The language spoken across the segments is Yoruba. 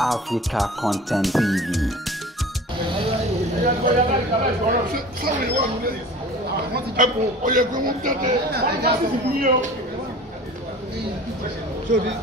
Africa Content TV. So the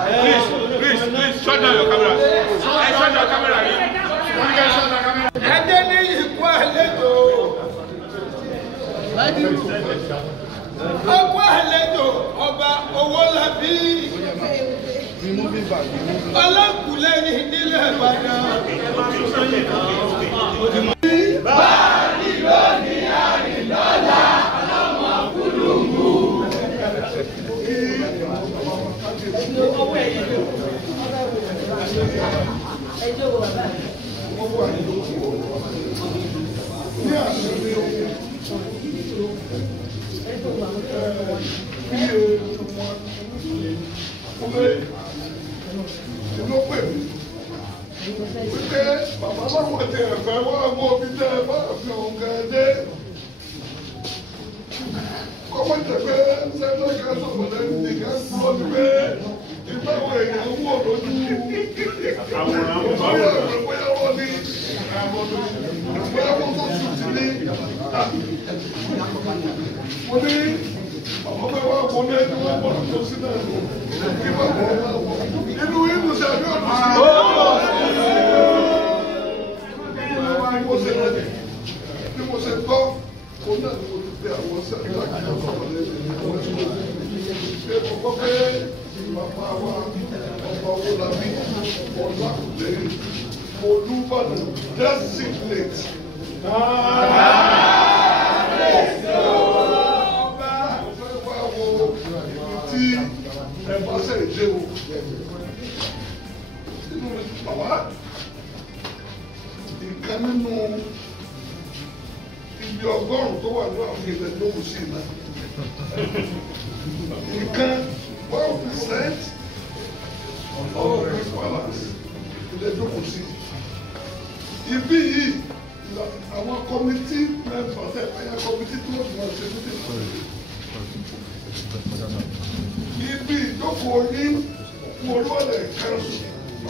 Please, shut down your camera. Shut your camera. Ọgbà àlejò ọba Owólabí Ọlákùlẹ́yìn nílẹ̀ Ìbàdàn. Báàlì lónìí àrìnlọ́lá ọlọ́mọ kúlùmù. Bàbá báwo ti ẹ̀fẹ́ wá mọ́ omi tẹ́ ẹ bá fi òun gẹ̀ẹ́dẹ́. Kọ́mọ̀ jẹ́ pé sẹ́ńtọ́ kan sọ̀rọ̀ lẹ́nu nìkan gbọ́ ní pé ìbáwọ̀ èèyàn ń wò lójú. Bóyá wọ́n ní bóyá wọ́n tó sùn sí ní. Mo ní ọmọ mẹ́wàá kò ní ẹni wọ́n bọ̀ tó sí náà lò. Kí bá wọ́n wá wọ̀. Inú inú sí àbí ọ̀dùn sí. Bí mo ṣe gbọ́, kò náà ni mo ti pe àwọn sẹ́ńtà kí wọ́n sọ̀rọ̀ lẹ́nu. Ṣé mo gbọ́ pé bàbá wa ọba Owólabí Ọlákùlẹ́yìn Olúbàdàn designate. Ọba ọ̀fẹ́ wá wo ibi tí ẹ bá ṣe ìdè o. Nínú bàbá ìkan nínú ibi ọgọ́rùn-ún tó wà ní àwọn ilẹ̀ lóhùn sí iná. Ìkan 1% of the balance ilẹ̀ lóhùn sí. Ibi yìí àwọn kọ́mítì mẹ́fà tẹ̀ ẹ̀yà kọ́mítì tí wọ́n ti wọ́n ṣe fún mi. Ibi ìjókòó ní Olúwọ̀lẹ̀ kẹrìnsù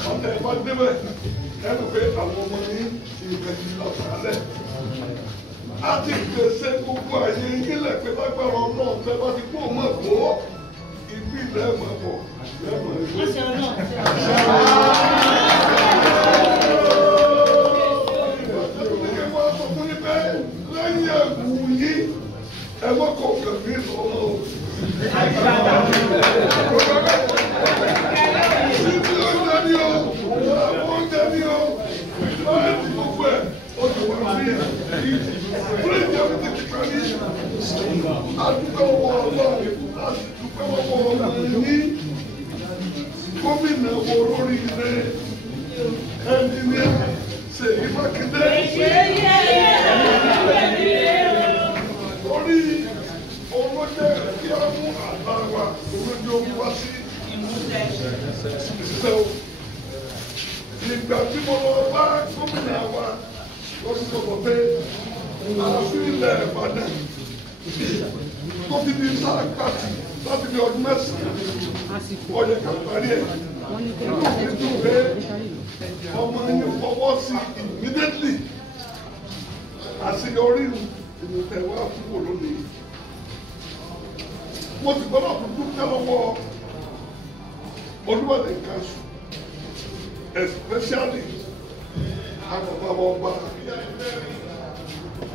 àwọn ẹ̀ bá débẹ̀ ẹnu pé àwọn ọmọ ní ìgbẹ̀jì lọ́sàálẹ̀. A ti pèsè gbogbo àyè ìgbélẹ̀ pé lágbára ọlọ́run tẹ́ bá ti kó mọ̀ tó ibi ilẹ̀ mọ̀ bọ̀ lẹ́mọ̀ ìwé. Lẹ́yìn ẹ̀wù yìí, ẹ̀wọ́n kò kàn mí lọ́wọ́. Ibi oúnjẹ ni o, oúnjẹ ni o, láti gbogbo ẹ̀, ó ti wà ní ẹ̀. Fúlẹ̀ ìjọba ti kíkà ní àdúgbò wọ̀ ọlọ́run, àdúgbò wọ̀ ọlọ́run ní gómìnà wo lórí ilé ẹnjìníà Ṣèyí Mákindé. Orí olóde kí á mú àbá wa olóde omi wá sí ìṣẹ́ o. Ìgbà tí mo lọ bá gómìnà wa lọ́dún tó lọ pé ààfin ilẹ̀ Ìbàdàn tó fi di sáà pàtì láti di ọdún mẹ́sàn-án ọ̀yẹ̀ kàparí ẹ̀. Nítorí pé ọmọ yẹn fọwọ́ sí immediately àṣeyọrí ìmùtẹ̀ wá fún olónìí. Mo ti gbọ́dọ̀ tó dúpẹ́ lọ́wọ́ Olúbàdàn Council especially àgbàbọ̀ ọba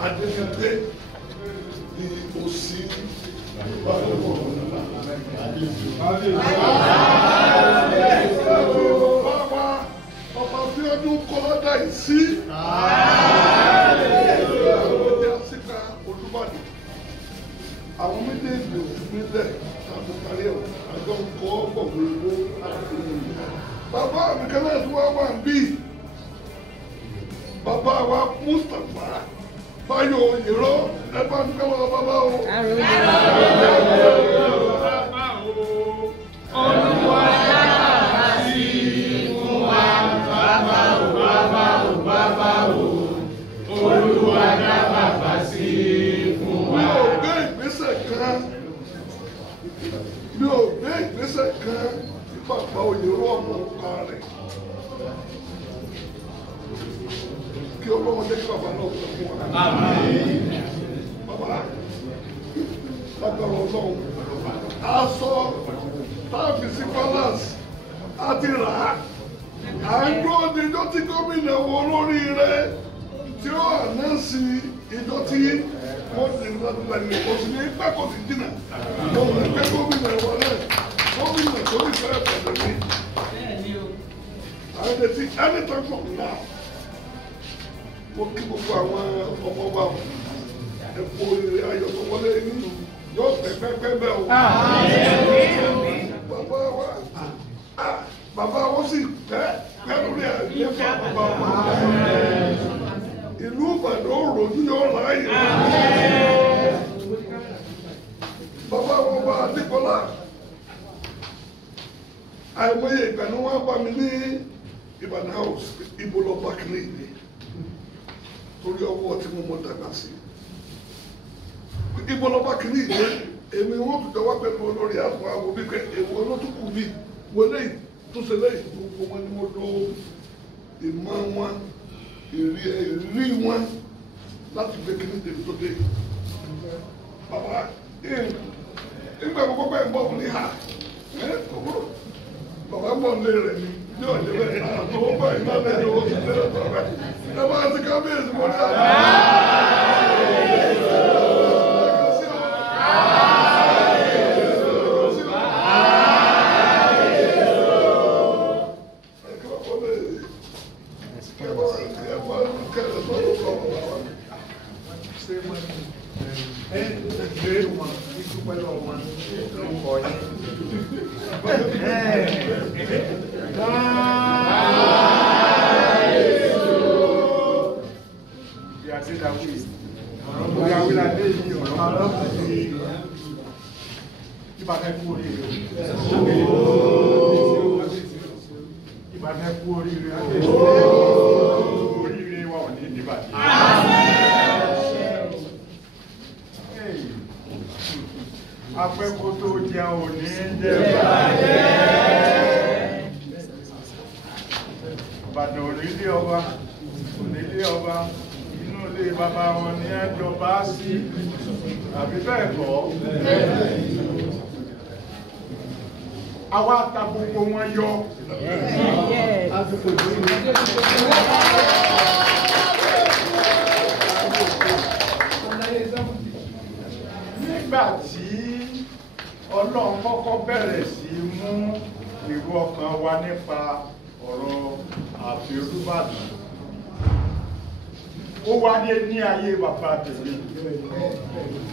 Adéyẹdé ní òsì Ọba bí ọdún kọlọ́dà yìí sí. Àsìkò Olúbàdàn. Àwọn méjèèjì òfin nílẹ̀ àbùkárí ẹ̀ àjọ ń kọ́ ọ̀pọ̀ gbogbo. Bàbá mi kan náà tí wọ́n wà ń bí. Bàbá wa Mustapha Báyọ̀ Òyìnbó ẹ bá ń kọ́ wọn bàbá o. Olúwa dábàá sí fún wa bàbá o bàbá o bàbá o. Olúwa dábàá sí fún wa. Mi ò gbé ìgbésẹ̀ kan tí bàbá Òyìnbó ọmọ ọ̀pá rẹ̀. Kí Ọlọ́run jẹ́ kí bàbá náà sọ fún wa. Bàbá lágbára Ọlọ́run aṣọ táàbì sí palace àti rà á. À ń dúró ní ijó tí gómìnà wo lórí rẹ̀ tí ó ànánsì ijó tí wọ́n ti lẹ́nu oṣù ní pẹ́ kò sí jìnnà. Mo rẹ̀ pé gómìnà wọlé gómìnà tó ní fẹ́ pẹ̀lú mi. Àwọn ẹni tí anytime from now. Mo kí gbogbo àwọn ọmọ wa ẹ̀kọ́ ìrìn ayọ̀ tó wọlé nínú yóò pẹ́pẹ́pẹ́ bẹ́ẹ̀ o. Bàbá wa sì pẹ́ lórí àléfà bàbá wa. Ìlú Ìbàdàn ó rojú yóò ráyè. Bàbá wa bá Adébọ́lá. Àìmọye ìgbà ni wọ́n bá mi ní Ìbàdàn house ibo lọ bá kìíní ìdí. Torí ọwọ́ tí mo mọ dàgbà sí. Ibo lọ́ba kìíní ìdí, èmi wọ́n tún jọ wá pẹ̀lú olórí àtúwá wo bí pé èwo ló tún kù bí wọlé tó ṣe lẹ́yìn gbogbo wọn ni mo lo ìmọ̀ wọn, ìrírí wọn láti gbé kìíní ìdí tó dé. Bàbá nígbà gbogbo bẹ́ẹ̀ ń bọ̀ fún ní ha. Bàbá ń bọ̀ lé rẹ̀ ni ní ọ̀jẹ̀ bẹ́ẹ̀ àtọwọ́ báyìí náà lẹ́yìn owó ti tẹ́lẹ̀ tó rẹ̀. Ẹ máa ti kábíyèsí mo ní àná. Afẹ́kótó jẹun ò ní jẹ́ Ìbàdàn onílé ọba inú ilé bàbá wọn ni ẹjọ́ bá sí àbí bẹ́ẹ̀ kọ́ àwa ta gbogbo wọn yọ. Nígbà tí Ọlọ́run kọ́kọ́ bẹ̀rẹ̀ sí mú èrò ọkàn wa nípa ọ̀rọ̀ ààfin Olúbàdàn, ó wáyé ní ayé bàbá tèmi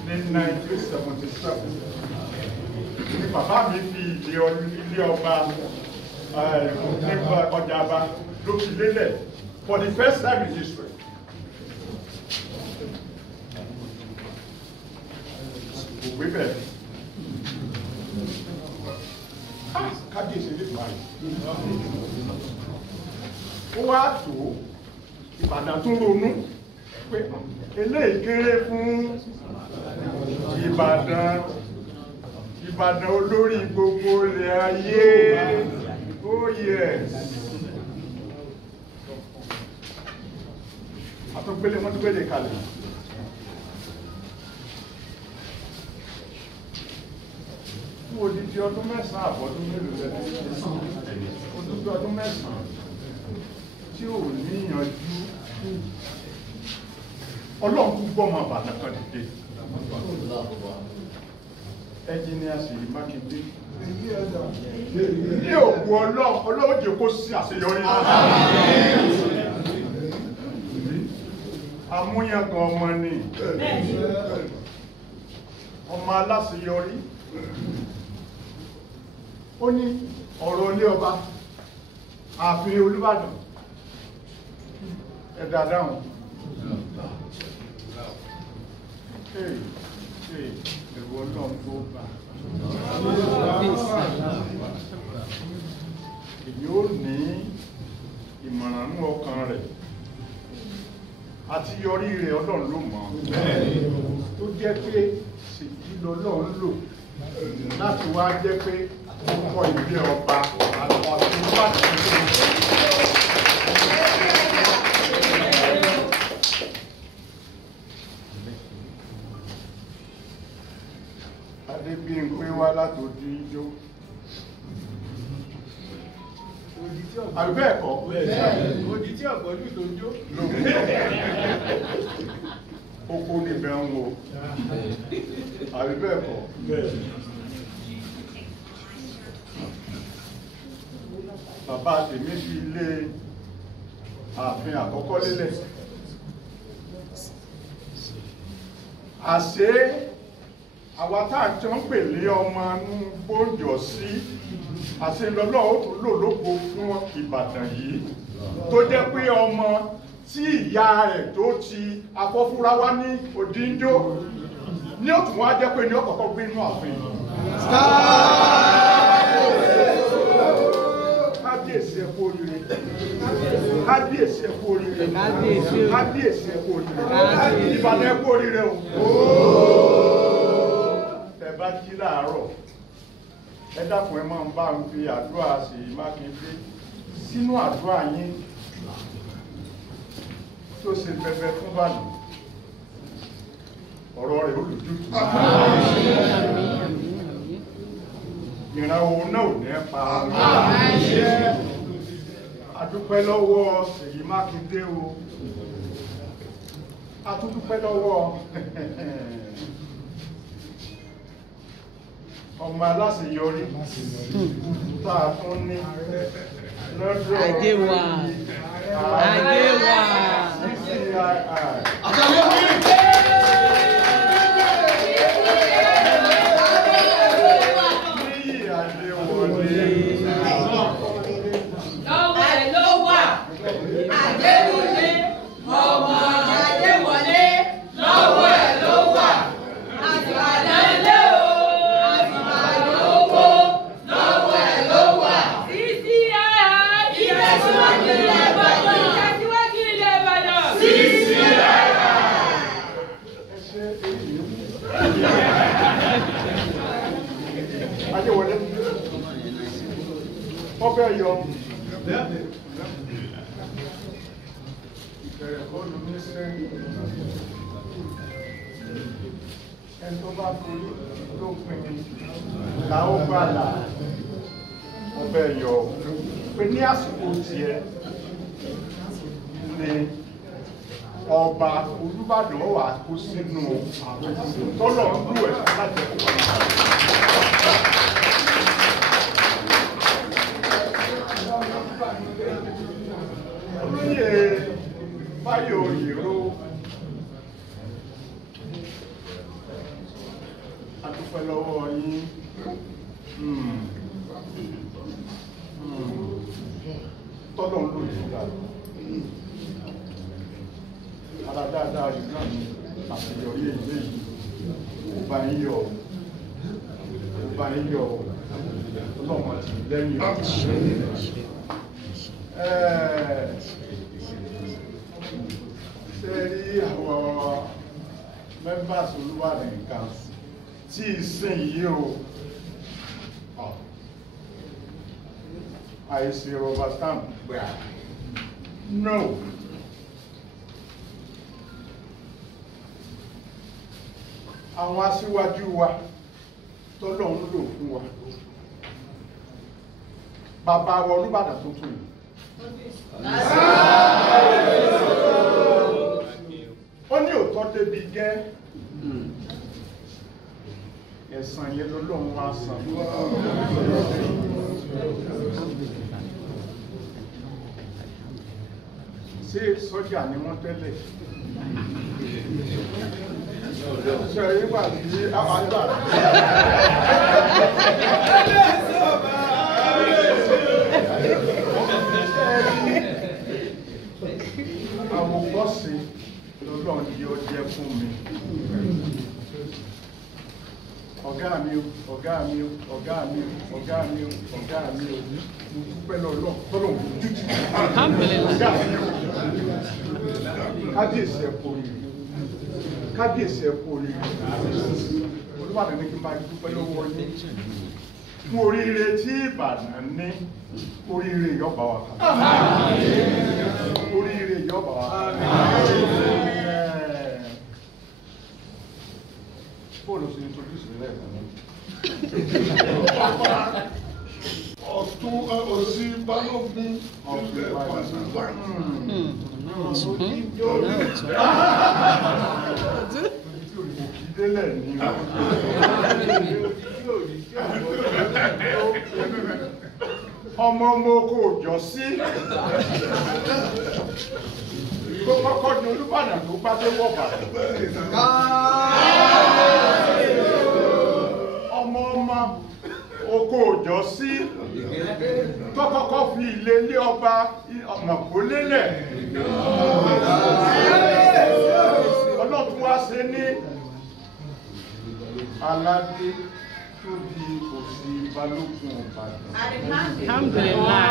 ní 1977 ní bàbá mi fi ilé ọba nípa ọjà bá ló fi lélẹ̀ for the first time in history. Òwe bẹ̀rẹ̀. Kábíyèsí lè parí. Ó wá tó Ìbàdàn tó ronú pé eléyìí kéré fún Ìbàdàn olórí gbogbo ilẹ̀ ayé. Oh yes. Àtúgbélé wọ́n tún gbélé kalẹ̀. Odidi ọdún mẹ́sàn-án àbọ̀dún mélòó lẹ́nu odidi ọdún mẹ́sàn-án tí ò níyànjú Ọlọ́run kú gbọ́mọ Ìbàdàn kan dìde Ẹnjìníà Ṣèyí Mákindé ní òkú Ọlọ́run jẹ́ kó sí àṣeyọrí amúyangàn ọmọ ni ọmọ aláṣeyọrí ó ní ọ̀rọ̀ ilé ọba ààfin Olúbàdàn ẹ̀dà dáhùn ẹ̀rù Ọlọ́run tó bá èyí ó ní ìmọ̀ràn ní ọkàn rẹ̀ àti yọrí rẹ̀ Ọlọ́run ló mọ̀ tó jẹ́ pé ṣèyí lọ́lọ́run lò láti wá jẹ́ pé ó kọ́ ilé ọba àti Olúbàdàn. Adébíyìnpé wá látòdì ijó. Àbẹ́ẹ̀kọ́? Odi tí ọ̀gbọ́dún tó jó. Oko níbẹ̀ ń wo. Àbẹ́ẹ̀kọ́? Bàbá tèmi fi ilé ààfin àkọ́kọ́ lélẹ̀. Àṣé àwa tá à ń jọ ń pèlé ọmọ inú gbòǹjọ sí àṣelọ́lọ́ ó tún lò lóko fún Ìbàdàn yìí tó jẹ́ pé ọmọ tí ìyá rẹ̀ tó ti afọ́fúra wá ní Òdìjó ní òtún wá jẹ́ pé ní ọ̀kọ̀ọ̀kan gbé inú ààfin. Kábíyèsí ẹ kú oríire. Kábíyèsí ẹ kú oríire. Kábíyèsí ẹ kú oríire. Ìbàdàn ẹ kú oríire o. Bá jí láàárọ̀ ẹ dákun ẹ máa ń bá ń fi àdúrà Ṣèyí Mákindé sínú àdúrà yín tó ṣe bẹbẹ fún Ìbàdàn ọ̀rọ̀ rẹ̀ olùdókòwò ìran òun náà ò ní pa adúpẹ́ lọ́wọ́ Ṣèyí Mákindé o atúndúpẹ́ lọ́wọ́ ọmọ aláṣeyọrí tá a tún ní lọ́dọ̀ Àjẹwà ọbẹ̀ yọ ẹni tó bá forí tó pin láwọn gbàlà ọbẹ̀ yọ pé ní àsìkò tiẹ̀ ni ọba Olúbàdàn wà kó sínú tọ́lọ̀ ń lù ẹ̀ láti ẹ̀kọ́ olóyè Báyọ̀ Òyìnró adúpẹ́ lọ́wọ́ yín tọ́lọ̀ ń lò yìí dáadáa ara dáadáa yìí náà ni àṣeyọrí èyí yìí ó bá yín yọ ọlọ́run àti lẹ́yìn ṣe rí àwọn members Olúbàdàn nǹkan tí ìsìn yìí o àìsí rubber stamp gbà no. Àwọn aṣíwájú wa tọ́lọ̀ ń lò fún wa bàbá wa Olúbàdàn tuntun yìí ó ní òótọ́ débi gẹ́ ẹ̀san yẹn lọ́lọ́run wá san. Ṣé sọ́jà ni wọ́n tẹ́lẹ̀? Ṣé ìgbà tí àwọn àgbà àwòkọ́ṣe lọ́lọ́run yìí ó jẹ́ fún mi. Ọ̀gá mi o, ọ̀gá mi o, ọ̀gá mi o, ọ̀gá mi o, ọ̀gá mi o, mo dúpẹ́ lọ́lọ́ tọ́lọ̀ títí. Ọ̀gá mi o, kábíyèsí ẹ̀kọ́ oríire, kábíyèsí ẹ̀kọ́ oríire. Olúbàdàn ní kí n bá dúpẹ́ lọ́wọ́ yín fún oríire tí Ìbàdàn ní. Oríire ìyọ́bà wa kan. Oríire ìyọ́bà wa kan. Bóòlù sí introduce mi lẹ́ẹ̀kan náà. Ọ̀tún òsì Balógun ilẹ̀ Ìbàdàn. Òkìdélẹ̀ ni ọmọ oko òjò sí tó kọ́kọ́ ní Olúbàdàn tó bá dé wọ̀ bàtà. Ọmọ oko òjò sí tó kọ́kọ́ fi ilé ilé ọba ọmọkó lélẹ̀. Ọlọ́run wá ṣe ní aládé tó di òsì Balógun Ìbàdàn. Alhamdulillah.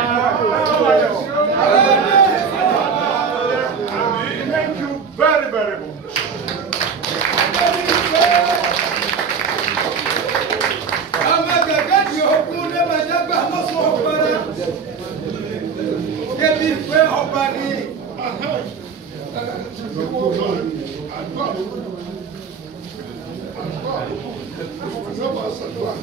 Thank you very, very much. Àdúrà